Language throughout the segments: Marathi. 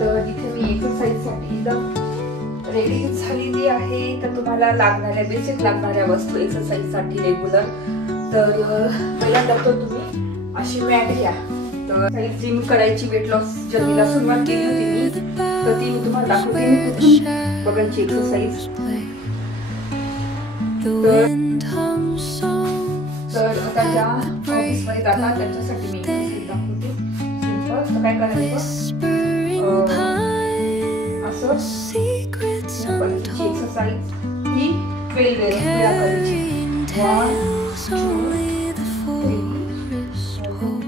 तर इथे मी एक्सरसाइजसाठी एकदम रेडी झालेली आहे. तर तुम्हाला लागणाऱ्या बेसिक लागणाऱ्या वस्तू एक्सरसाइजसाठी रेग्युलर. तर पहिल्यांदा तर तुम्ही अशी मॅट घ्या. तर जिम करायची, वेट लॉस जर्नीला सुरुवात केली होती मी, तर ती मी तुम्हाला दाखवते मी कुठून बघायची एक्सरसाइज. तर आता ज्या ऑफिसमध्ये जातात त्यांच्यासाठी मी एक्सरसाइज दाखवते. सिंपल. तर काय करायचं, असं सिंपलची एक्सरसाइज ही 12 वेळा करायची. 1 2 3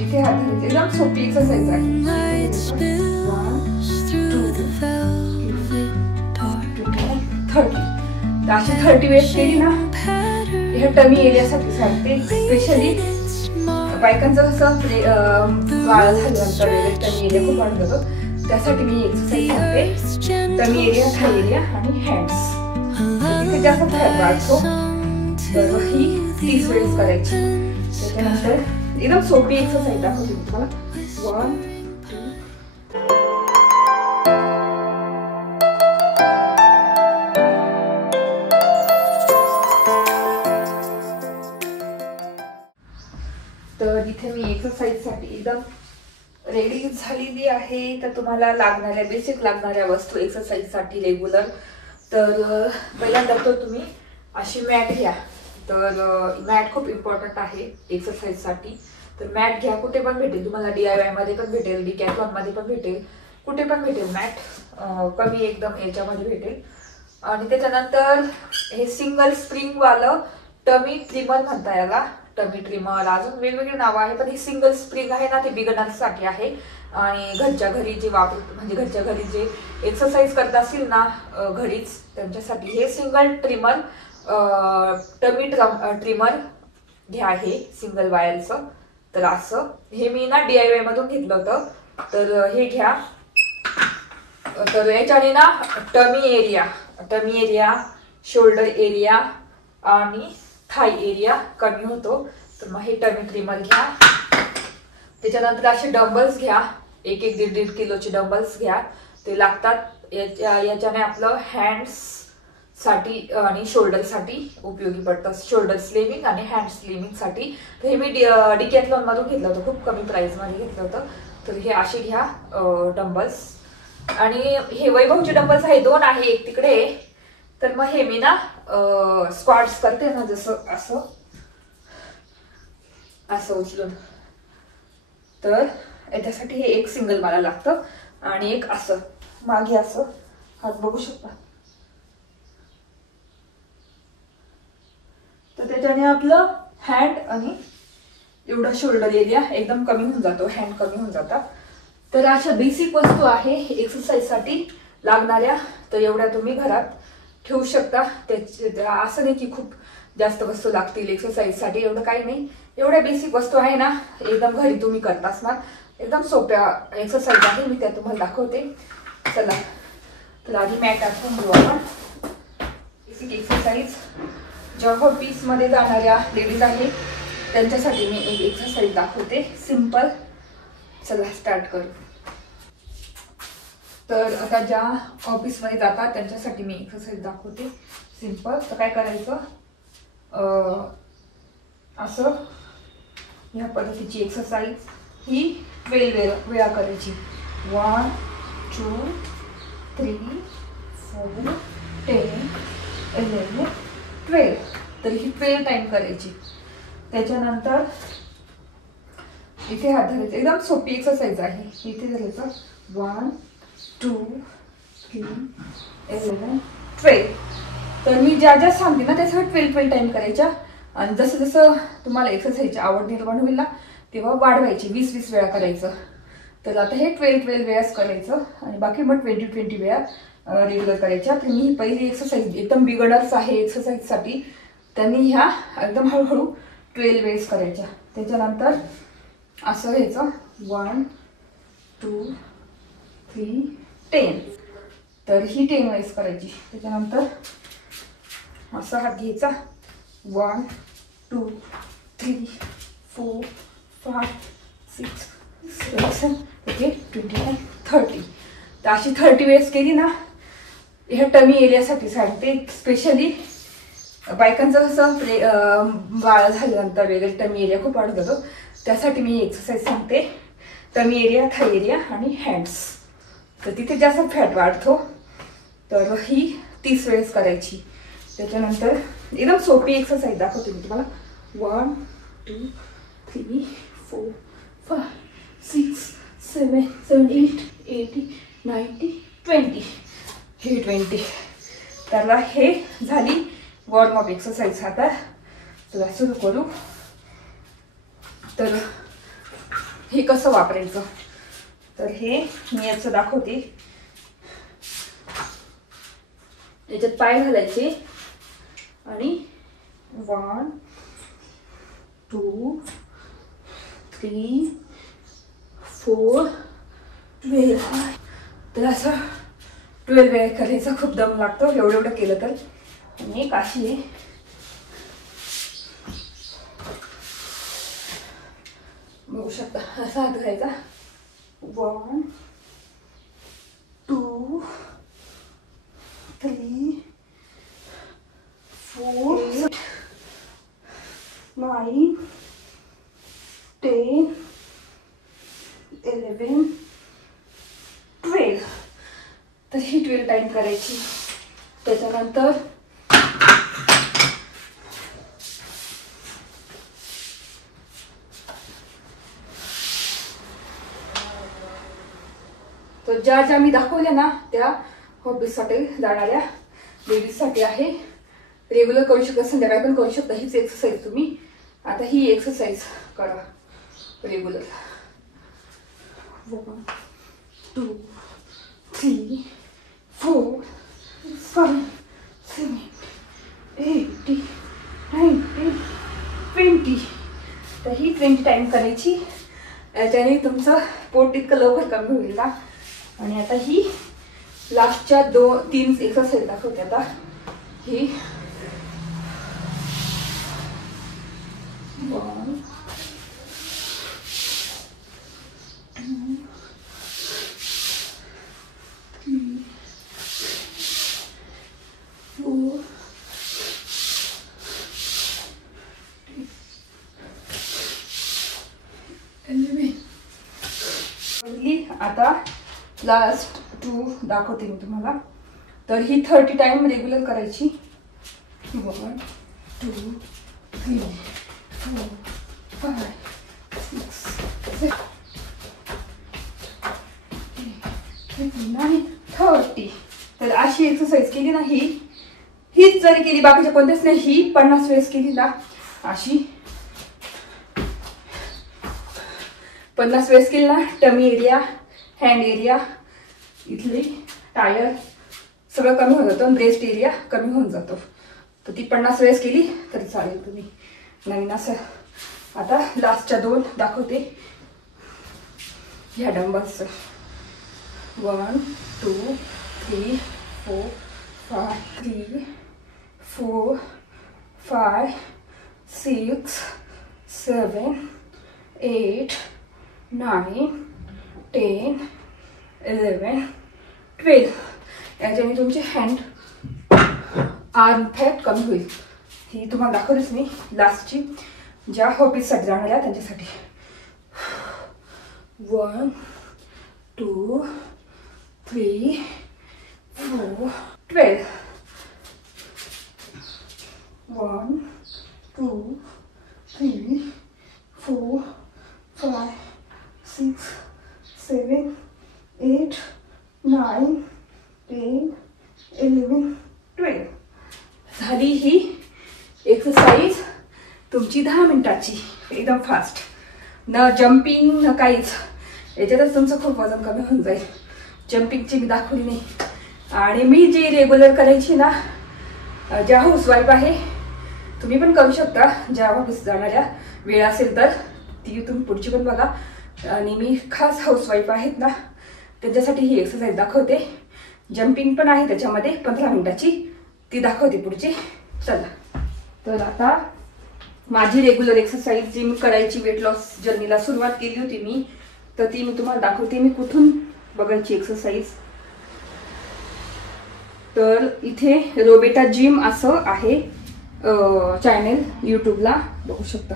इथे हात धरायचे. एकदम सोपी एक्सरसाइज आहे. 1 2 3 4 अशी 30 वेळेस केली ना, ह्या टमी एरियासाठी सांगते. स्पेशली बायकांचं कसं वाळ झाल्यानंतर टमी एरिया खूप वाढत जातो, त्यासाठी मी एक्सरसाइज सांगते. टमी एरिया, थाय एरिया आणि हँड्स तिथे जास्त फरक वाढतो. तर ही 30 वेळेस करायची. त्याच्यानंतर एकदम सोपी एक्सरसाइज दाखवते मी तुम्हाला. 1 2 तर इथे मी एक्सरसाइजसाठी एकदम रेडी झालेली आहे. तर तुम्हाला लागणाऱ्या बेसिक लागणाऱ्या वस्तू एक्सरसाइजसाठी रेग्युलर. तर पहिल्यांदा तर तुम्ही अशी मॅट घ्या. तर मॅट खूप इम्पॉर्टंट आहे एक्सरसाइजसाठी. तर मॅट घ्या, कुठे पण भेटेल तुम्हाला. DIY मध्ये पण भेटेल, डिकॅथलॉन मध्ये पण भेटेल, कुठे पण भेटेल मॅट. कमी एकदम याच्यामध्ये भेटेल. आणि त्याच्यानंतर हे सिंगल स्प्रिंग वालं टमी ट्रिमर म्हणता याला. टमी ट्रिमर अजून वेगवेगळे नाव आहे, पण ही सिंगल स्प्रिंग आहे ना, ते बिगनर्ससाठी आहे. आणि घरच्या घरी जे म्हणजे घरच्या घरी जे एक्सरसाइज करत असतील ना घरीच, त्यांच्यासाठी हे सिंगल ट्रिमर टमी ट्रिमर घ्या. हे सिंगल वायरचं. तर असं हे मी ना DIY मधून घेतलं होतं. तर हे घ्या. तर याच्याने ना टमी एरिया, शोल्डर एरिया आणि थाय एरिया कमी होतो. तर मग हे टमी ट्रिमर घ्या. त्याच्यानंतर असे डंबल्स घ्या. 1-1 1.5 किलोचे डंबल्स घ्या. ते लागतात. याच्याने आपलं हँड्स साठी आणि शोल्डर साठी उपयोगी पडतं. शोल्डर स्लिमिंग आणि हँड स्लिमिंग साठी. तर हे मी डिकॅथलॉन मधून घेतलं होतं, खूप कमी प्राइस मध्ये घेतलं होतं. तर हे असे घ्या डंबल्स. आणि हे वैभवचे डंबल्स आहे, 2 आहे, एक तिकडे. तर मग हे मी ना स्क्वॉट्स करते ना, जसं असं असं उचलून. तर याच्यासाठी हे एक सिंगल मला लागतं आणि एक असं मागे असं हात बघू शकता. तर त्याच्याने आपलं हँड आणि एवढा शोल्डर एरिया एकदम कमी होऊन जातो, हँड कमी होऊन जातात. तर अशा बेसिक वस्तू आहे एक्सरसाइज साठी लागणाऱ्या. तर एवढ्या तुम्ही घरात ठेवू शकता. असं नाही की खूप जास्त वस्तू लागतील एक्सरसाइज साठी, एवढं काही नाही. एवढ्या बेसिक वस्तू आहे ना, एकदम घरी तुम्ही करत असणार. एकदम सोप्या एक्सरसाइज आहे, मी त्या तुम्हाला दाखवते. चला, तर आधी मॅट टाकून घेऊ आपण. बेसिक एक्सरसाइज ज्या ऑफिस मध्ये जाणाऱ्या लेडीज आहे त्यांच्यासाठी मी एक एक्सरसाइज दाखवते, सिंपल. चला स्टार्ट करू. तर आता ज्या ऑफिसमध्ये जातात त्यांच्यासाठी मी एक्सरसाइज दाखवते, सिंपल. तर काय करायचं, असं ह्या पद्धतीची एक्सरसाइज ही 12 वेळा करायची. 1 2 3 4 10 11 12. तर ही 12 टाइम करायची. त्याच्यानंतर इथे हात धरायचे. एकदम सोपी एक्सरसाइज आहे. इथे धरायचं 1 2 3 11 12. तर मी ज्या ज्या सांगते ना त्यासाठी 12 टाइम करायच्या. आणि जसं जसं तुम्हाला एक्सरसाइजची आवड निर्माण होईल ना, तेव्हा वाढवायची. 20 वेळा करायचं. तर आता हे 12 वेळाच करायचं आणि बाकी मग 20 वेळा रेग्युलर करायच्या. तर मी पहिली एक्सरसाइज एकदम बिगनर्स आहे एक्सरसाइजसाठी, त्यांनी ह्या एकदम हळूहळू 12 वेळेस करायच्या. त्याच्यानंतर असं घ्यायचं 1 2 3 10. तर ही 10 वेळेस करायची. त्याच्यानंतर असा हात घ्यायचा 1 2 3 4 5 6 7 8 29 30. तर अशी 30 वेळेस केली ना, ह्या टमी एरियासाठी सांगते. स्पेशली बायकांचं कसं बाळ झाल्यानंतर वगैरे टमी एरिया खूप वाढत जातो, त्यासाठी मी एक्सरसाइज सांगते. टमी एरिया, थाय एरिया आणि हँड्स. तर तिथे जास्त फॅट वाढतो. तर ही 30 वेळेस करायची. त्याच्यानंतर एकदम सोपी एक्सरसाइज दाखवते मी तुम्हाला. 1 2 3 4 5 6 7 8 80 90 20. हे 20. त्याला हे झाली वॉर्मअप एक्सरसाइज. आता चला सुरू करू. तर हे कसं वापरायचं, तर हे मी याचं दाखवते. याच्यात पाय घालायचे आणि 1 2 3 4 12. तर असं 12 वेळा करायचा. खूप दम लागतो एवढं केलं तर. आणि एक अशी आहे, बघू शकता. असा हात घ्यायचा. 1 2 3 4 9 10 11 12. तर ही 12 टाइम करायची. त्याच्यानंतर तर ज्या मी दाखवल्या ना त्या हॉबीजसाठी जाणाऱ्या लेडीजसाठी आहे. रेग्युलर करू शकता, संध्याकाळी पण करू शकता हीच एक्सरसाइज तुम्ही. आता ही एक्सरसाइज करा रेग्युलर. 1 2 3 4 5 7 8 90 20. तर ही 20 टाइम करायची. याच्याने तुमचं पोट इतकं लवकर कमी होईल ना. आणि आता ही लास्टच्या 2-3 एक्सरसाइज दाखवते. आता ही 1 2 3 4 आता लास्ट 2 दाखवते मी तुम्हाला. तर ही 30 टाइम रेग्युलर करायची. 1 2 3 4 5 6 7 8 9 30. तर अशी एक्सरसाइज केली ना, हीच जरी केली, बाकीच्या कोणत्याच नाही, ही 50 वेळेस केली ना, अशी 50 वेळेस केली ना, टमी एरिया, हँड एरिया, इथली टायर सगळं कमी होऊन जातं. ब्रेस्ट एरिया कमी होऊन जातो. तर ती 50 वेळेस केली तरी चालेल तुम्ही नवीन असं. आता लास्टच्या 2 दाखवते ह्या डंबल्सचं. 1 2 3 4 5 3 4 5 6 7 8 9 10 11 12. याच्याने तुमचे हँड आर्म फॅट कमी होईल. ही तुम्हाला दाखवलीच मी लास्टची, ज्या हॉबीजसाठी जाणाऱ्या त्यांच्यासाठी. 1 2 3 4 12. 1 2 3 4 5 6 7 8 9 10 11 12. झाली ही एक्सरसाइज तुमची 10 मिनिटाची, एकदम फास्ट. न जम्पिंग न काहीच. याच्यातच तुमचं खूप वजन कमी होऊन जाईल. जम्पिंगची मी दाखवली नाही. आणि मी जी रेग्युलर करायची ना, ज्या हाऊसवाईफ आहे तुम्ही पण करू शकता, ज्या ऑफिस जाणाऱ्या वेळ असेल तर ती तुम्ही पुढची पण बघा. आणि मी खास हाऊसवाईफ आहेत ना त्यांच्यासाठी ही एक्सरसाइज दाखवते. जम्पिंग पण आहे त्याच्यामध्ये 15 मिनिटाची, ती दाखवते पुढची. चला, तर आता माझी रेग्युलर एक्सरसाइज जी मी करायची वेट लॉस जर्नीला सुरुवात केली होती मी, तर ती मी तुम्हाला दाखवते. मी कुठून बघायची एक्सरसाइज तर इथे रोबेटा जिम असं आहे चॅनल यूट्यूबला, बघू शकता.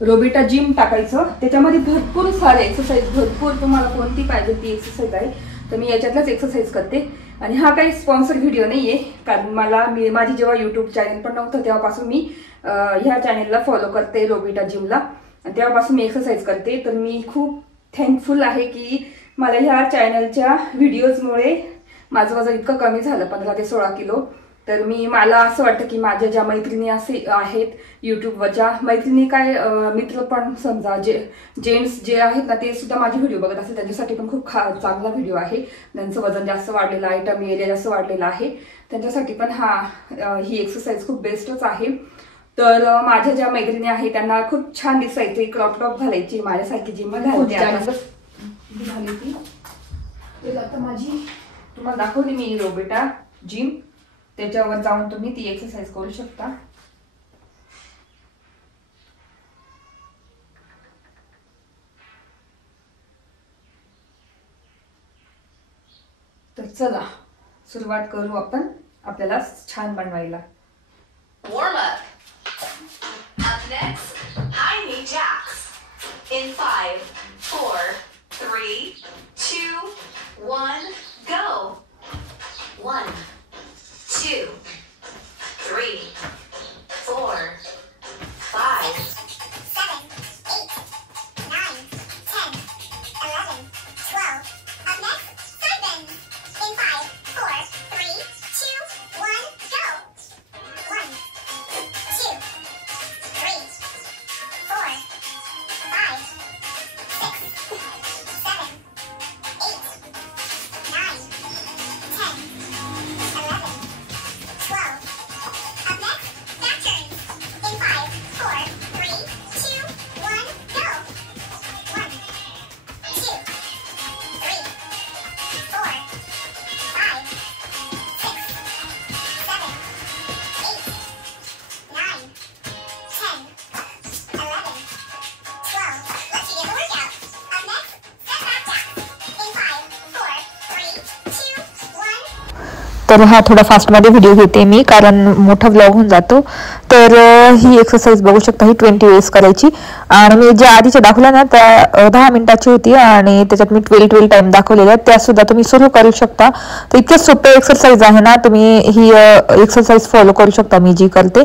रोबेटा जिम टाकायचं, त्याच्यामध्ये भरपूर सारे एक्सरसाइज, भरपूर तुम्हाला कोणती पाहिजे ती एक्सरसाइज आहे. तर मी याच्यातलाच एक्सरसाइज करते. आणि हा काही स्पॉन्सर व्हिडिओ नाही आहे, कारण माझी जेव्हा यूट्यूब चॅनल पण नव्हतं तेव्हापासून मी ह्या चॅनलला फॉलो करते, रोबेटा जिमला, आणि तेव्हापासून मी एक्सरसाइज करते. तर मी खूप थँकफुल आहे की मला ह्या चॅनलच्या व्हिडिओजमुळे माझं वजन इतकं कमी झालं, 15 ते 16 किलो. तर मला असं वाटतं की माझ्या ज्या मैत्रिणी असे आहेत यूट्यूबवरच्या मैत्रिणी, काय मित्र पण समजा, जेंट्स जे आहेत ना ते सुद्धा माझे व्हिडिओ बघत असतील, त्यांच्यासाठी पण खूप चांगला व्हिडिओ आहे. त्यांचं वजन जास्त वाढलेलं आहे, टमी एरिया जास्त वाढलेला आहे, त्यांच्यासाठी पण ही एक्सरसाइज खूप बेस्टच आहे. तर माझ्या ज्या मैत्रिणी आहेत त्यांना खूप छान दिसायचे, क्रॉप टॉप घालायची, माझ्यासारखी जिम घालते झाली ती. आता माझी तुम्हाला दाखवली मी रोबेटा जिम, त्याच्यावर जाऊन तुम्ही ती एक्सरसाइज करू शकता. तर चला सुरुवात करू आपण आपल्याला छान बनवायला. Warm up. Up next, high knee jacks. In 5, 4, 3, 2, 1, go. 1, 2, 3, 4, 5, 7, 8, 9, 10, 11, 12. Up next, side bend. In 5, 4, 3, 2, 1, go. 1, 2, 3, 4, 5, 6, 7, 8, 9, 10, 11, 12. Up next, back turns. In 5, 4, 3, 2, 1, go. 1, 2, 3, 4, 5, 6, 7, 8, 9, 10, 11, 12. Let's begin the workout. Up next, step back jacks. In 5, 4, 3, 2, 1. तर हा थोडा फास्टमध्ये व्हिडिओ घेते मी, कारण मोठा व्लॉग होऊन जातो. तर ही एक्सरसाइज बघू शकता, ही 20 वेळेस करायची. आणि मी ज्या आधीच्या दाखवल्या ना त्या 10 मिनिटाची होती, आणि त्याच्यात मी 12 टाइम दाखवलेल्या, त्या सुद्धा तुम्ही सुरू करू शकता. तर इतके सोपे एक्सरसाइज आहे ना, तुम्ही ही एक्सरसाइज फॉलो करू शकता मी जी करते.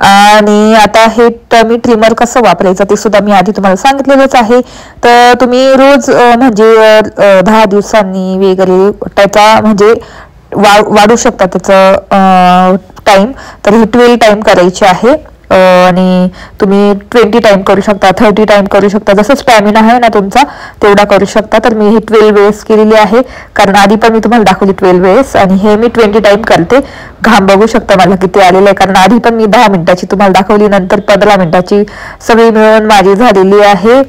आणि आता हे मी ट्रिमर कसं वापरायचं ते सुद्धा मी आधी तुम्हाला सांगितलेलंच आहे. तर तुम्ही रोज म्हणजे 10 दिवसांनी वगैरे त्याचा म्हणजे वाढू शकता त्याचं टाइम. तर ही 12 टाइम करायची आहे, आणि तुम्ही 20 टाइम करू शकता, 30 टाइम करू शकता, जसं स्टॅमिना आहे ना तुमचा तेवढा करू शकता. तर मी ही 12 वेळेस केलेली आहे, कारण आधी पण मी तुम्हाला दाखवली 12 वेळेस, आणि हे मी 20 टाइम करते. घाम बघू शकता मला किती आलेलं आहे, कारण आधी पण मी 10 मिनिटाची तुम्हाला दाखवली, नंतर 15 मिनिटाची सगळी मिळून माझी झालेली आहे.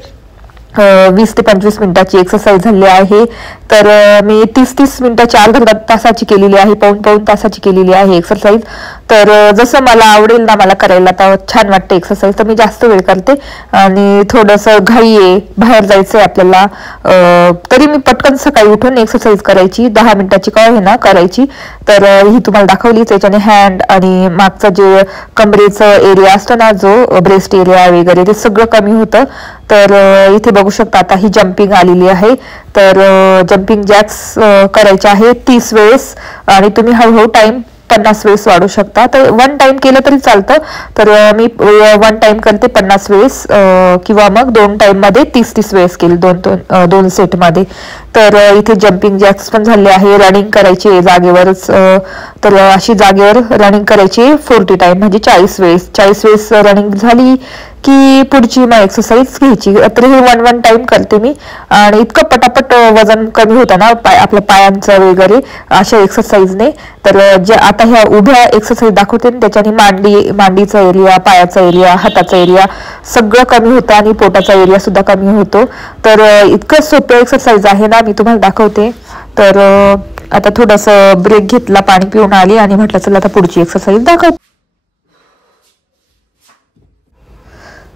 20 ते 25 मिनिटाची एक्सरसाइज झाली आहे. तर मी 30 मिनिटाची, अर्धा तासाची केलेली आहे, पाऊण तासाची केलेली आहे एक्सरसाइज. तर जसं मला आवडेल ना मला करायला, तर छान वाटते एक्सरसाइज, तर मी जास्त वेळ करते. आणि थोडंसं घाई आहे, बाहेर जायचं आहे आपल्याला, तरी मी पटकन सकाळी उठून एक्सरसाइज करायची, 10 मिनिटाची का होईना करायची. तर ही तुम्हाला दाखवलीच. याच्याने हँड आणि मागचं जे कमरेचं एरिया असतो ना, जो ब्रेस्ट एरिया वगैरे, ते सगळं कमी होतं. तर इथे बघू शकता आता ही जम्पिंग आलेली आहे. तर जम्पिंग जॅक्स करायचे आहे 30 वेळेस, आणि तुम्ही हळूहळू टाइम 50 वेळेस वाढू शकता. तर 1 टाइम केलं तरी चालतं. तर मी 1 टाइम करते 50 वेळेस, किंवा मग 2 टाइम मध्ये 30 वेळेस केली, 2 सेट मध्ये. तर इथे जम्पिंग जॅक्स पण झाले आहे. रनिंग करायची जागेवरच, तर अशी जागेवर रनिंग करायची 40 टाइम, म्हणजे 40 वेळेस रनिंग झाली की पुढची मग एक्सरसाइज घ्यायची. तर हे 1 टाइम करते मी, आणि इतकं पटापट वजन कमी होतं ना आपल्या पायांचं वगैरे अशा एक्सरसाइजने. तर जे आता ह्या उभ्या एक्सरसाइज दाखवते त्याच्याने मांडीचा एरिया, पायाचा एरिया, हाताचा एरिया सगळं कमी होतं, आणि पोटाचा एरिया सुद्धा कमी होतो. तर इतकं सोपं एक्सरसाइज आहे ना, मी तुम्हाला दाखवते. तर आता थोडंसं ब्रेक घेतला, पाणी पिऊन आली, आणि म्हटलं चला आता पुढची एक्सरसाइज दाखवते.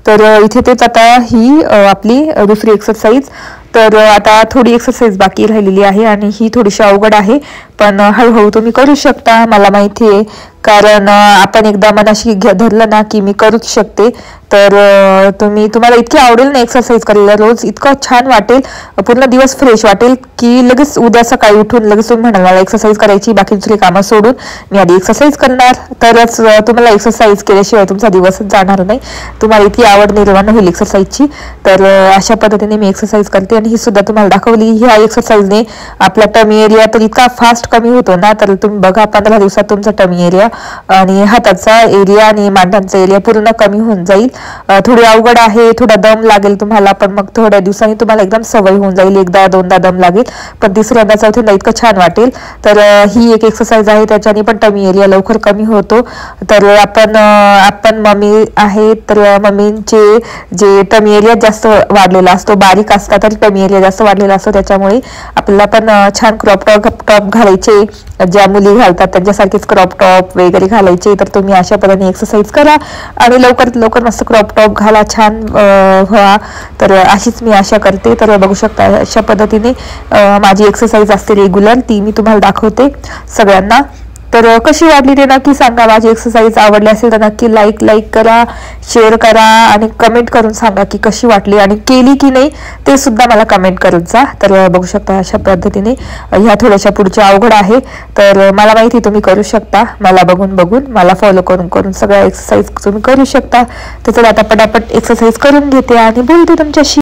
तर इथे तेच आता ही आपली दुसरी एक्सरसाइज. तर आता थोडी एक्सरसाइज बाकी राहिलेली आहे आणि ही थोडीशी अवघड आहे, पण हळूहळू तुम्ही करू शकता. मला माहिती आहे, कारण आपण एकदा मनाशी धरलं ना की मी करूच शकते, तर तुम्हाला इतकी आवडेल ना एक्सरसाइज करायला, रोज इतकं छान वाटेल, पूर्ण दिवस फ्रेश वाटेल की लगेच उद्या सकाळी उठून लगेच तुम्ही म्हणाल मला एक्सरसाइज करायची, बाकी दुसरी कामं सोडून मी आधी एक्सरसाइज करणार. तरच तुम्हाला एक्सरसाइज केल्याशिवाय तुमचा दिवसच जाणार नाही, तुम्हाला इतकी आवड निर्माण होईल एक्सरसाइजची. तर अशा पद्धतीने मी एक्सरसाइज करते आणि ही सुद्धा तुम्हाला दाखवली. ह्या एक्सरसाइजने आपला टमी एरिया तर इतका फास्ट कमी होतो ना, तर तुम्ही बघा 15 दिवसात तुमचा टमी एरिया आणि हाताचा एरिया आणि मांड्यांचा एरिया पूर्ण कमी होऊन जाईल. थोडी अवघड आहे, थोडा दम लागेल तुम्हाला, पण मग थोड्या दिवसांनी तुम्हाला एकदम सवय होऊन जाईल. एकदा दोनदा दम लागेल, पण तिसऱ्यांदा चौथ्यांदा इतकं छान वाटेल. तर ही एक एक्सरसाइज आहे, त्याच्याने पण टमी एरिया लवकर कमी होतो. तर आपण मम्मी आहे, तर मम्मींचे जे टमी एरिया जास्त वाढलेला असतो, बारीक असतात तर टमी एरिया जास्त वाढलेला असतो, त्याच्यामुळे आपल्याला पण छान क्रॉप टॉप घालायचे, ज्या मुली घालतात त्यांच्यासारखेच क्रॉप टॉप वगैरे घालायचे. तर तुम्ही अशा पद्धतीने एक्सरसाइज करा आणि लवकरात लवकर मस्त क्रॉप टॉप घाला, छान व्हा. तर अशीच मी आशा करते. तर बघू शकता अशा पद्धतीने माझी एक्सरसाइज असते रेग्युलर, ती मी तुम्हाला दाखवते सगळ्यांना. तर कशी वाटली ते नक्की सांगा. माझी एक्सरसाइज आवडली असेल तर नक्की लाईक करा, शेअर करा आणि कमेंट करून सांगा की कशी वाटली आणि केली की नाही ते सुद्धा मला कमेंट करत जा. तर बघू शकता अशा पद्धतीने ह्या थोड्याशा पुढच्या अवघड आहे, तर मला माहिती तुम्ही करू शकता. मला बघून मला फॉलो करून सगळ्या एक्सरसाइज तुम्ही करू शकता. तर चला आता पटापट एक्सरसाइज करून घेते आणि बोलते तुमच्याशी.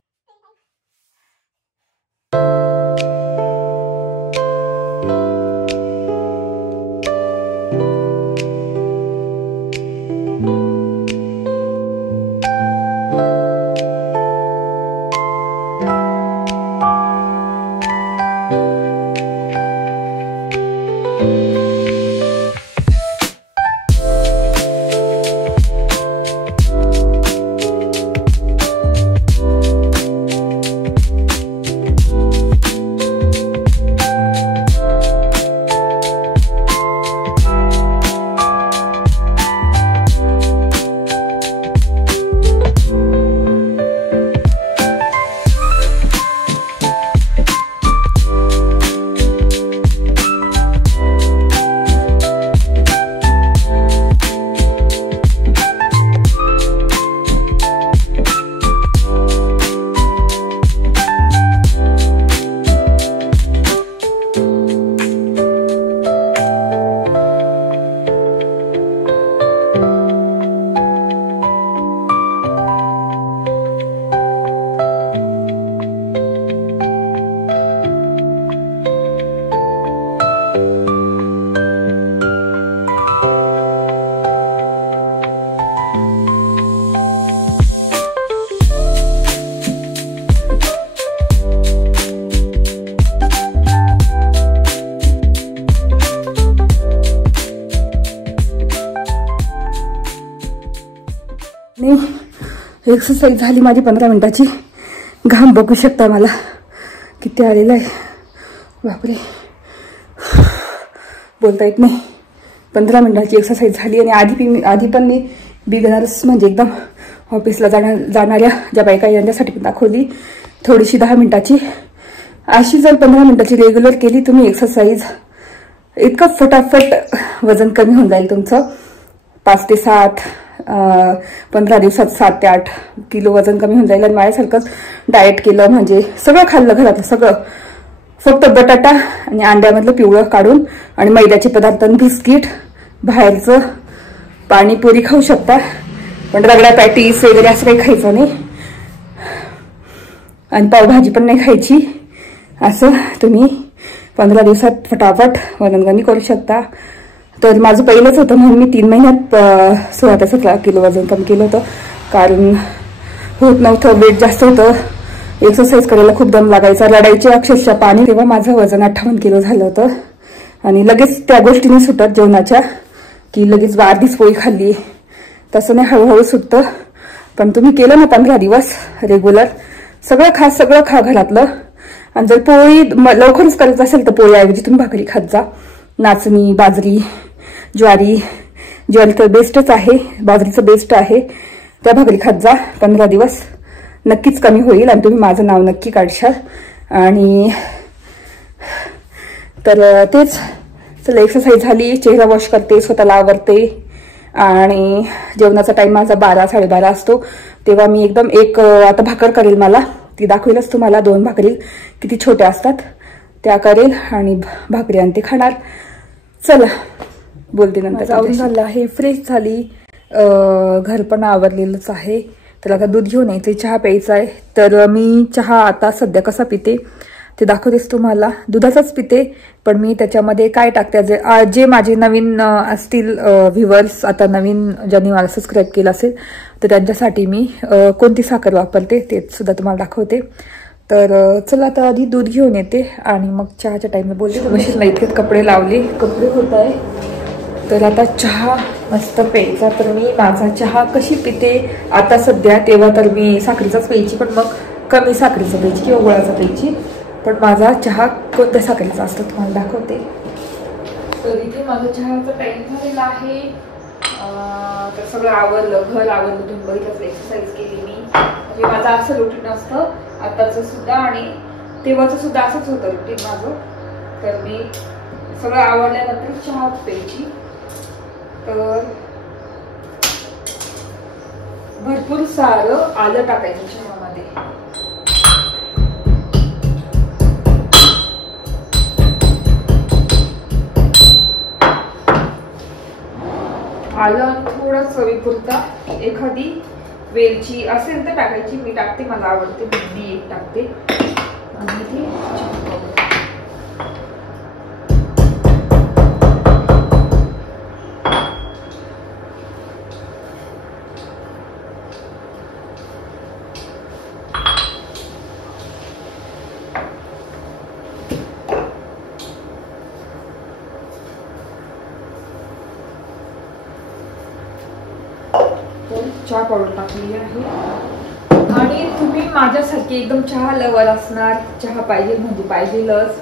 एक्सरसाइज झाली माझी 15 मिनिटाची. घाम बघू शकता मला किती आलेला आहे, बापरे बोलता येत नाही. 15 मिनिटाची एक्सरसाइज झाली आणि आधी पण मी बिगनर्स म्हणजे एकदम ऑफिसला जाणाऱ्या ज्या बायका यांच्यासाठी पण दाखवली थोडीशी 10 मिनिटाची. अशी जर 15 मिनिटाची रेग्युलर केली तुम्ही एक्सरसाइज, इतकं फटाफट वजन कमी होऊन जाईल तुमचं. 5 ते 7 15 दिवसात 7 ते 8 किलो वजन कमी होऊन जाईल. आणि माझ्यासारखंच डाएट केलं म्हणजे सगळं खाल्लं घरातलं सगळं, फक्त बटाटा आणि अंड्यामधलं पिवळं काढून आणि मैद्याचे पदार्थ, बिस्किट, बाहेरचं पाणीपुरी खाऊ शकता, पण रगडा पॅटीस वगैरे असं काही खायचं नाही आणि पावभाजी पण नाही खायची. असं तुम्ही 15 दिवसात फटाफट वजन कमी करू शकता. तर माझं पहिलंच होतं म्हणून मी 3 महिन्यात 16 ते 17 किलो वजन कमी केलं होतं, कारण होत नव्हतं, वेट जास्त होतं, एक्सरसाइज करायला खूप दम लागायचा, रडायचे अक्षरशः पाणी. तेव्हा माझं वजन 58 किलो झालं होतं आणि लगेच त्या गोष्टीने सुटत जेवणाच्या की लगेच अर्धीच पोळी खाल्ली, तसं नाही, हळूहळू सुटतं. पण तुम्ही केलं ना 15 दिवस रेग्युलर, सगळं खा घरातलं. आणि जर पोळी लवकरच करायचं असेल तर पोळीऐवजी तुम्ही भाकरी खात जा. नाचणी, बाजरी, ज्वारी तर बेस्टच आहे, बाजरीचं बेस्ट आहे, त्या भाकरी खात जा 15 दिवस. नक्कीच कमी होईल आणि तुम्ही माझं नाव नक्की काढशाल. आणि तर तेच चला, एक्सरसाइज झाली, चेहरा वॉश करते, स्वतःला आवरते आणि जेवणाचा टाइम माझा 12-12:30 असतो. तेव्हा मी एकदम आता भाकर करेल, मला ती दाखवेलच तुम्हाला. 2 भाकरी किती छोट्या असतात त्या करेल आणि भाकरी आणि ते खाणार. चला बोलते नंतर. जाऊन झालं आहे, फ्रेश झाली, घर पण आवरलेलंच आहे. तर आता दूध घेऊन यायचं, चहा प्यायचा आहे. तर मी चहा आता सध्या कसा पिते ते दाखवतेच तुम्हाला. दुधाचाच पिते, पण मी त्याच्यामध्ये काय टाकते, जे माझे नवीन असतील व्ह्युअर्स, आता नवीन ज्यांनी मला सबस्क्राईब केलं असेल तर त्यांच्यासाठी मी कोणती साखर वापरते ते सुद्धा तुम्हाला दाखवते. तर चला आता आधी दूध घेऊन येते आणि मग चहाच्या टाईमला बोलते. मशीनला इतकेच कपडे लावले, कपडे होत आहे. तर आता चहा मस्त प्यायचा. तर मी माझा चहा कशी पिते आता सध्या, तेव्हा तर मी साखरेचाच प्यायची, पण मग कमी साखरेचा प्यायची किंवा गुळाचा प्यायची. पण माझा चहा कोणत्या साखरेचा असतो तुम्हाला दाखवते. तर इथे माझा चहाचा टाइम झालेला आहे. तर सगळं आवरलं, घर आवरलं, तुम्ही बघितलं, एक्सरसाइज केली मी. म्हणजे माझं असं रुटीन असतं आताचं सुद्धा आणि तेव्हाचं सुद्धा असंच होतं रुटीन माझं. तर मी सगळं आवडल्यानंतर चहा प्यायची. तर भरपूर सारं आलं टाकायचं चहामध्ये. आलं थोडं चवीपुरता, एखादी वेलची असेल तर टाकायची, मी टाकते, मला आवडते, मी एक टाकते. आणि ती चहा पावडर टाकलेली आहे. आणि तुम्ही माझ्यासारखी एकदम चहा लवर असणार, चहा पाहिजे म्हणजे पाहिजेलच,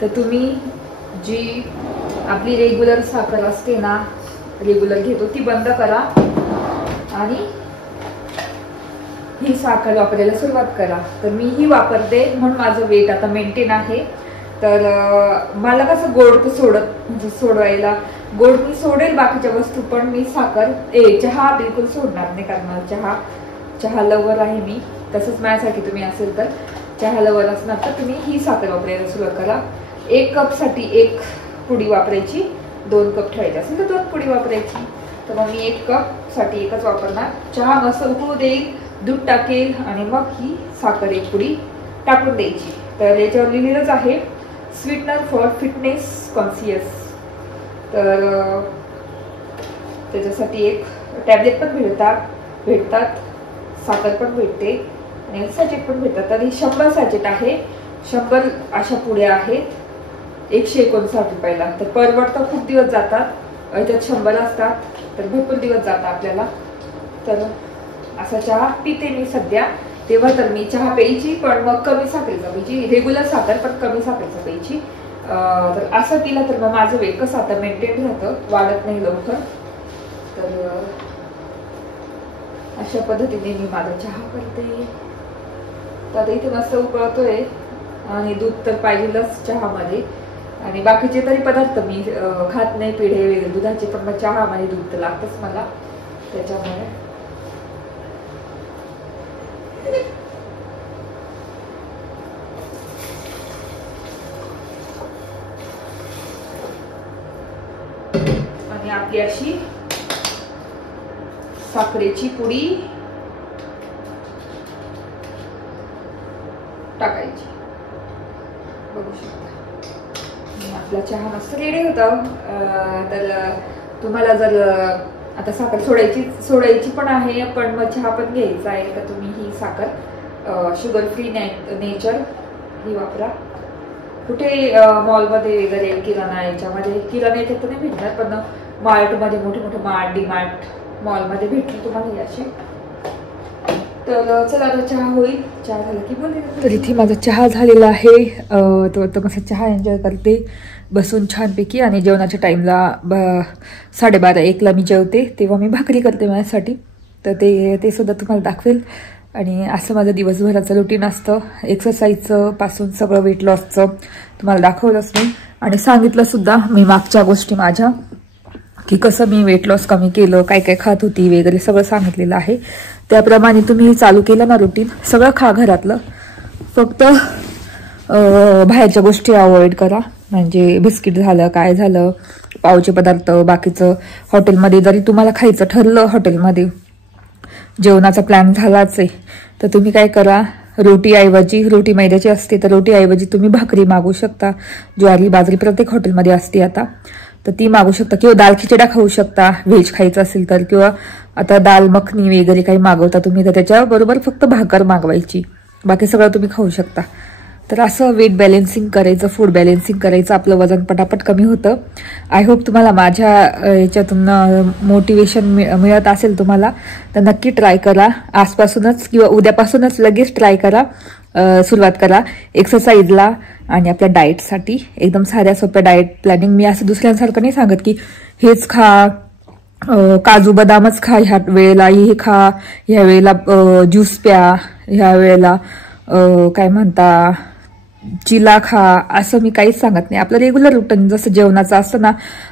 तर तुम्ही जी आपली रेग्युलर साखर असते ना, रेग्युलर घेतो ती बंद करा आणि ही साखर वापरायला सुरुवात करा. तर मी ही वापरते, म्हणून माझं वेट आता मेंटेन आहे. तर मला कसं गोड सोडवायला गोड मी सोडेल बाकीच्या वस्तू, पण मी चहा बिलकुल सोडणार नाही, कारण मला चहा लवर आहे मी. तसंच माझ्यासाठी तुम्ही असेल तर चहा लवर असणार तर तुम्ही ही साखर वापरायला सुरुवात करा. 1 कप साठी 1 पुडी वापरायची, 2 कप ठेवायची असेल तर 2 पुडी वापरायची. तर मग मी 1 कप साठी 1च वापरणार. चहा मस्त उकळू देईल, दूध टाकेल आणि मग ही साखर 1 पुडी टाकून द्यायची. तर याच्यावर लिहिलेलंच आहे स्वीटनर फॉर फिटनेस कॉन्शियस. तर त्याच्यासाठी 1 टॅबलेट पण भेटतात, साखर पण भेटते आणि सॅचेट पण भेटतात. आणि 100 सॅचेट आहे, 100 अशा पुड्या आहेत, 159 रुपयाला. तर परवडतं, खूप दिवस जातात. याच्यात 100 असतात तर भरपूर दिवस जातात आपल्याला. तर असा चहा पिते मी सध्या. तेव्हा तर मी चहा प्यायची, पण मग कमी साखरेचा प्यायची, रेग्युलर साखर पण कमी साखरेचा प्यायची. तर असं केलं तर मग माझं वेट कसं आता मेंटेन राहतं, वाढत नाही लवकर. तर अशा पद्धतीने मी माझा चहा करते. तर इथे मस्त उकळतोय आणि दूध तर पाहिजेलच चहामध्ये. आणि बाकीचे तरी पदार्थ मी खात नाही, पेढे वगैरे दुधाचे, पण मग चहामध्ये दूध तर लागतंच मला, त्याच्यामुळे. आणि आपली अशी साखरेची पुडी टाकायची, बघू शकता. आपला चहा मस्त रेडी होता. तर तुम्हाला जर आता साखर सोडायची पण आहे, पण मग चहा पण घ्यायचा आहे, तर तुम्ही ही साखर शुगर फ्री नेचर ही वापरा. कुठे मॉलमध्ये वगैरे किराणा याच्यात तर नाही भेटणार, पण मार्टमध्ये, मोठे मार्ट, डीमार्ट मॉलमध्ये भेटली तुम्हाला याची. तर चला आता चहा होईल, चहा झाला की बोलते. तर इथे माझा चहा झालेला आहे. तो मस्त चहा एन्जॉय करते बसून छानपैकी. आणि जेवणाच्या टाईमला 12:30-1ला मी जेवते, तेव्हा मी भाकरी करते माझ्यासाठी. तर ते सुद्धा तुम्हाला दाखवेल. आणि असं माझं दिवसभराचं रुटीन असतं. एक्सरसाइजचं पासून सगळं वेट लॉसचं तुम्हाला दाखवलंच मी आणि सांगितलं सुद्धा मी मागच्या गोष्टी माझ्या की कसं मी वेट लॉस कमी केलं, काय काय खात होती वगैरे सगळं सांगितलेलं आहे. त्याप्रमाणे तुम्ही चालू केलं ना रुटीन, सगळं खा घरातलं, फक्त बाहेरच्या गोष्टी अवॉइड करा. म्हणजे बिस्किट झालं, काय झालं, पावचे पदार्थ, बाकीचं हॉटेलमध्ये जरी तुम्हाला खायचं ठरलं, हॉटेलमध्ये जेवणाचा प्लॅन झालाच आहे, तर तुम्ही काय करा, रोटी मैद्याची असते तर रोटीऐवजी तुम्ही भाकरी मागू शकता. ज्वारी बाजरी प्रत्येक हॉटेलमध्ये असते आता, तर ती मागू शकता. किंवा दाल खिचडा खाऊ शकता व्हेज खायचं असेल तर, किंवा आता दाल मखनी वगैरे काही मागवता तुम्ही तर त्याच्याबरोबर फक्त भाकर मागवायची, बाकी सगळं तुम्ही खाऊ शकता. तर असं वेट बॅलेन्सिंग करायचं, फूड बॅलेन्सिंग करायचं, आपलं वजन पटापट कमी होतं. आय होप तुम्हाला माझ्या याच्यातून मोटिवेशन मिळत असेल तुम्हाला, तर नक्की ट्राय करा. आजपासूनच किंवा उद्यापासूनच लगेच ट्राय करा, सुरुवात करा एक्सरसाइजला आणि आपल्या डाएटसाठी. एकदम साध्या सोप्या डाएट प्लॅनिंग. मी असं दुसऱ्यांसारखं नाही सांगत की हेच खा, काजू बदामच खा, ह्या वेळेला हे खा, ह्या वेळेला ज्यूस प्या, ह्या वेळेला काय म्हणता चिला खा, असं मी काहीच सांगत नाही. आपलं रेग्युलर रुटीन जसं जेवणाचं असतं ना,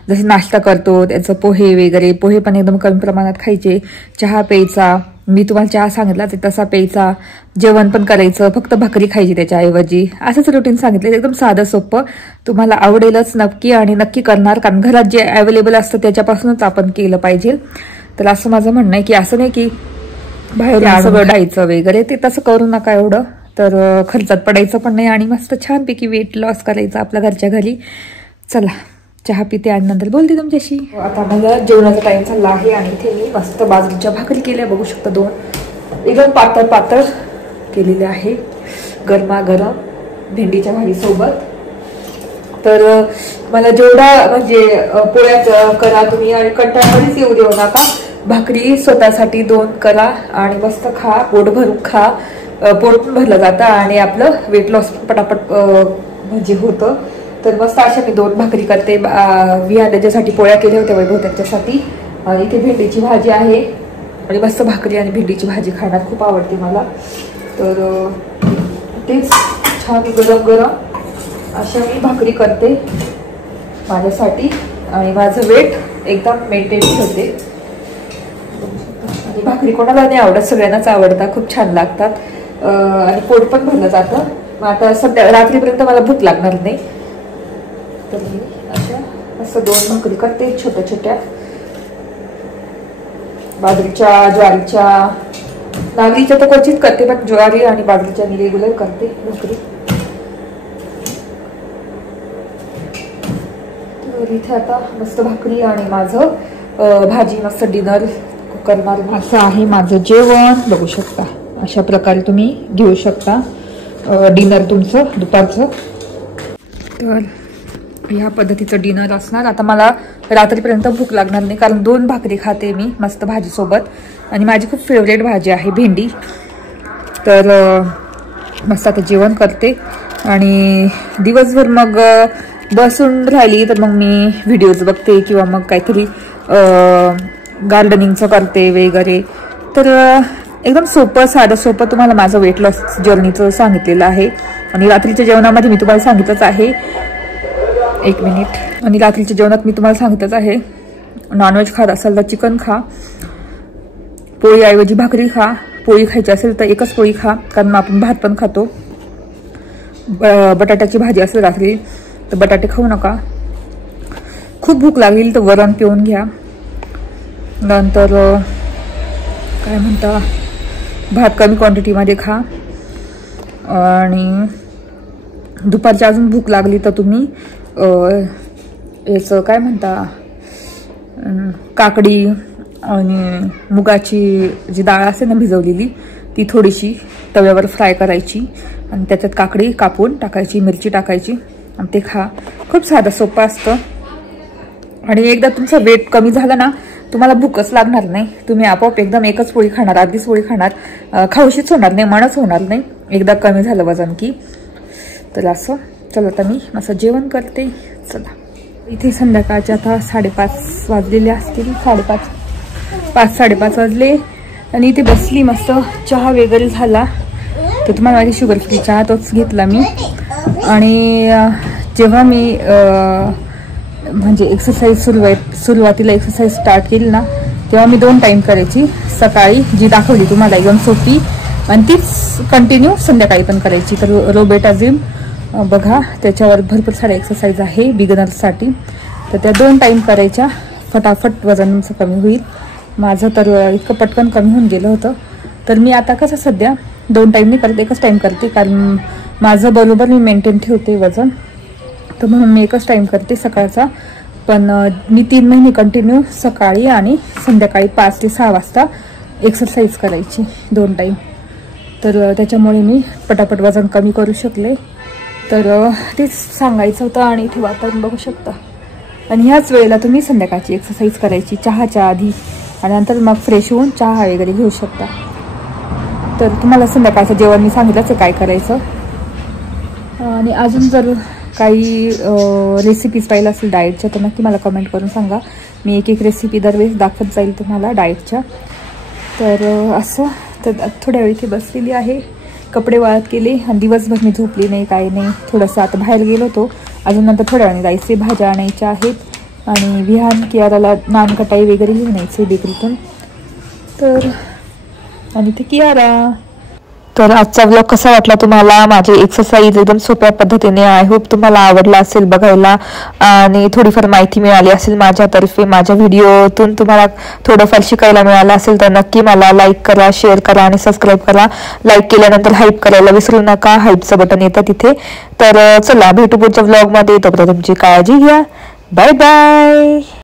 जसं नाश्ता करतो त्याचं पोहे वगैरे, पोहे पण एकदम कमी प्रमाणात खायचे, चहा प्यायचा, मी तुम्हाला चहा सांगितला ते तसा प्यायचा, जेवण पण करायचं, फक्त भाकरी खायची त्याच्याऐवजी, असंच रुटीन सांगितलं. एकदम साधं सोपं, तुम्हाला आवडेलच नक्की आणि नक्की करणार, कारण घरात जे अवेलेबल असतं त्याच्यापासूनच आपण केलं पाहिजे. तर असं माझं म्हणणं आहे की असं नाही की बाहेर सगळं डायचं वगैरे, ते तसं करू नका एवढं, तर खर्चात पडायचं पण नाही आणि मस्त छानपैकी वेट लॉस करायचं आपल्या घरच्या घरी. चला चहा पिते आणि नंतर बोलते तुमच्याशी. आता मला जेवणाचा टाइम चालला आहे आणि इथे मी मस्त बाजरीच्या भाकरी केल्या, बघू शकता, 2 एकदम पातळ पातळ केलेले आहे, गरमागरम भेंडीच्या भाजीसोबत. तर मला जेवढा म्हणजे पोळ्यात करा तुम्ही आणि कंटाळामध्येच येऊ देऊ नका, भाकरी स्वतःसाठी 2 करा आणि मस्त खा, पोट भरून खा, पोट पण भरलं जातं आणि आपलं वेट लॉस पटापट म्हणजे होतं. तर मस्त अशा मी 2 भाकरी करते. विहान त्याच्यासाठी पोळ्या केल्या होत्या वैभव त्यांच्यासाठी. इथे भेंडीची भाजी आहे आणि मस्त भाकरी आणि भेंडीची भाजी खाण्यात खूप आवडते मला. तर तेच छान गरम गरम अशा मी भाकरी करते माझ्यासाठी आणि माझं वेट एकदम मेंटेन ठेवते. आणि भाकरी कोणाला नाही आवडत, सगळ्यांनाच आवडतात, खूप छान लागतात आणि पोट पण भरलं जातं. मग आता सध्या रात्रीपर्यंत मला भूक लागणार नाही, तर मी अशा असं 2 भाकरी करते छोट्या छोट्या, बाजरीच्या, ज्वारीच्या, नागलीच्या तर क्वचित करते, पण ज्वारी आणि बाजरीच्या मी रेग्युलर करते भाकरी. तर इथे आता मस्त भाकरी आणि माझं भाजी, मस्त डिनर करणार. असं आहे माझं जेवण, बघू शकता. अशा प्रकारे तुम्ही घेऊ शकता डिनर तुमचं दुपारचं. तर ह्या पद्धतीचं डिनर असणार. आता मला रात्रीपर्यंत भूक लागणार नाही, कारण 2 भाकरी खाते मी मस्त भाजीसोबत आणि माझी खूप फेवरेट भाजी आहे भेंडी. तर मस्त आता जेवण करते आणि दिवसभर मग बसून राहिली तर मग मी व्हिडिओज बघते किंवा मग काहीतरी गार्डनिंगचं करते वगैरे. तर एकदम सोपं साधं सोपं तुम्हाला माझं वेट लॉस जर्नीचं सांगितलेलं आहे. आणि रात्रीच्या जेवणामध्ये मी तुम्हाला सांगितलंच आहे, 1 मिनिट, आणि रात्रीच्या जेवणात मी तुम्हाला सांगितलंच आहे, नॉनव्हेज खात असाल तर चिकन खा, पोळीऐवजी भाकरी खा, पोळी खायची असेल तर एकच पोळी खा, कारण आपण भात पण खातो. बटाट्याची भाजी असेल रात्री तर बटाटे खाऊ नका. खूप भूक लागेल तर वरण पिऊन घ्या. नंतर काय म्हणता, भात कमी क्वांटिटीमध्ये खा. आणि दुपारची अजून भूक लागली तर तुम्ही याचं काय म्हणता, काकडी आणि मुगाची जी डाळ असते ना भिजवलेली, ती थोडीशी तव्यावर फ्राय करायची आणि त्याच्यात काकडी कापून टाकायची, मिरची टाकायची आणि ते खा. खूप साधं सोपं असतं आणि एकदा तुमचं वेट कमी झालं ना, तुम्हाला भूकच लागणार नाही. तुम्ही आपोआप एकदम एकच पोळी खाणार, अर्धीच पोळी खाणार, खाऊशीच होणार नाही, मनच होणार नाही एकदा कमी झालं वजन की. तर असं चला आता मी असं जेवण करते. चला, इथे संध्याकाळचे आता 5:30 वाजलेले असतील, 5:30 वाजले आणि इथे बसली मस्त, चहा वगैरे झाला. तर तुम्हाला माझी शुगर फ्री चहा तोच घेतला मी. आणि जेव्हा मी म्हणजे एक्सरसाइज सुरुवातीला एक्सरसाइज स्टार्ट केली ना, तेव्हा मी 2 टाईम करायची. सकाळी जी दाखवली तुम्हाला एकदम सोपी, आणि तीच कंटिन्यू संध्याकाळी पण करायची. तर रोबोट जिम बघा, त्याच्यावर भरपूर सारे एक्सरसाइज आहे बिगिनर्ससाठी. तर त्या 2 टाईम करायच्या, फटाफट वजन तुमचं कमी होईल. माझं तर इतकं पटकन कमी होऊन गेलं होतं. तर मी आता कसं सध्या 2 टाईम नाही करत, एकच टाईम करते, कारण माझं बरोबर मी मेंटेन ठेवते वजन. तर म्हणून मी एकच टाईम करते सकाळचा. पण मी 3 महिने कंटिन्यू सकाळी आणि संध्याकाळी 5 ते 6 वाजता एक्सरसाइज करायची 2 टाईम. तर त्याच्यामुळे मी पटापट वजन कमी करू शकले. तर तेच सांगायचं होतं. आणि इथे वातावरण बघू शकता. आणि ह्याच वेळेला तुम्ही संध्याकाळची एक्सरसाइज करायची चहाच्या आधी, आणि नंतर मग फ्रेश होऊन चहा वगैरे घेऊ शकता. तर तुम्हाला संध्याकाळचं जेवण मी सांगितलंच काय करायचं. आणि अजून जर काही रेसिपीज पाहिलं असेल डाएटच्या, तर नक्की मला कमेंट करून सांगा. मी एक रेसिपी दरवेळेस दाखवत जाईल तुम्हाला डाएटच्या. तर असं तर थोड्या वेळ इथे बसलेली आहे, कपडे वाळत केले, आणि दिवसभर मी झोपली नाही, काही नाही. थोडंसं आता बाहेर गेलो होतो, अजून नंतर थोड्या वेळाने जायचे, भाज्या आणायच्या आहेत. आणि विहान कियाराला नानकटाई वगैरे घेऊन यायचे बेकरीतून. तर आणि ते कियारा. तर आजचा व्लॉग कसा वाटला तुम्हाला? माझी एक्सरसाइज एकदम सोप्या पद्धतीने, आय होप तुम्हाला आवडला असेल बघायला, आणि थोडीफार माहिती मिळाली असेल माझ्यातर्फे. माझ्या व्हिडिओतून तुम्हाला थोडंफार शिकायला मिळालं असेल तर नक्की मला लाईक करा, शेअर करा आणि सबस्क्राईब करा. लाईक केल्यानंतर हाईप करायला विसरू नका, हाईपचं बटन येतं तिथे. तर चला भेटू पुढच्या व्लॉगमध्ये. तोपर्यंत तुमची काळजी घ्या. Bye bye.